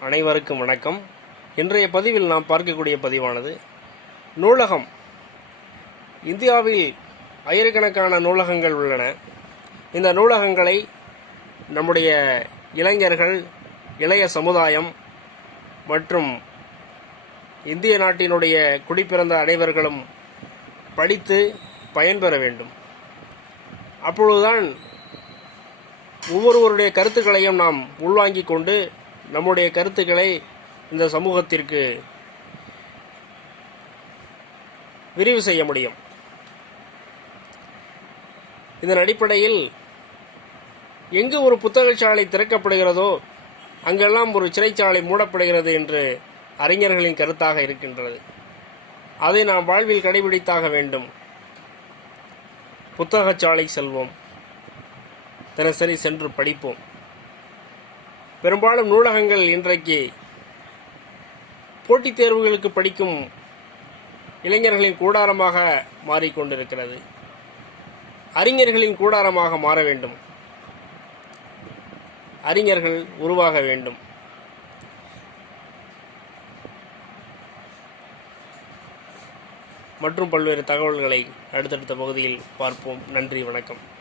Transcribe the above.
அனைவருக்கும் வணக்கம். இன்றைய பதிவில் நாம் பார்க்கக்கூடிய பதிவானது நூலகம். இந்தியாவில் ஆயிரக்கணக்கான நூலகங்கள் உள்ளன. இந்த நூலகங்களை நம்முடைய இளைஞர்கள் இளைய சமுதாயம் மற்றும் இந்திய நாட்டினுடைய குடிப்பிறந்த அனைவர்களும் படித்து பயன்பெற வேண்டும். அப்பொழுதுதான் ஒவ்வொருவருடைய கருத்துக்களையும் நாம் உள்வாங்கிக் கொண்டு நம்முடைய கருத்துக்களை இந்த சமூகத்திற்கு விரிவு செய்ய முடியும். இதன் அடிப்படையில் எங்கு ஒரு புத்தகச்சாலை திறக்கப்படுகிறதோ அங்கெல்லாம் ஒரு சிறைச்சாலை மூடப்படுகிறது என்று அறிஞர்களின் கருத்தாக இருக்கின்றது. அதை நாம் வாழ்வில் கடைபிடித்தாக வேண்டும். புத்தகச்சாலை செல்வோம். தினசரி சென்று படிப்போம். பெரும்பாலும் நூலகங்கள் இன்றைக்கு போட்டித் தேர்வுகளுக்கு படிக்கும் இளைஞர்களின் கூடாரமாக மாறிக்கொண்டிருக்கிறது. அறிஞர்களின் கூடாரமாக மாற வேண்டும். அறிஞர்கள் உருவாக வேண்டும். மற்றும் பல்வேறு தகவல்களை அடுத்தடுத்த பகுதியில் பார்ப்போம். நன்றி வணக்கம்.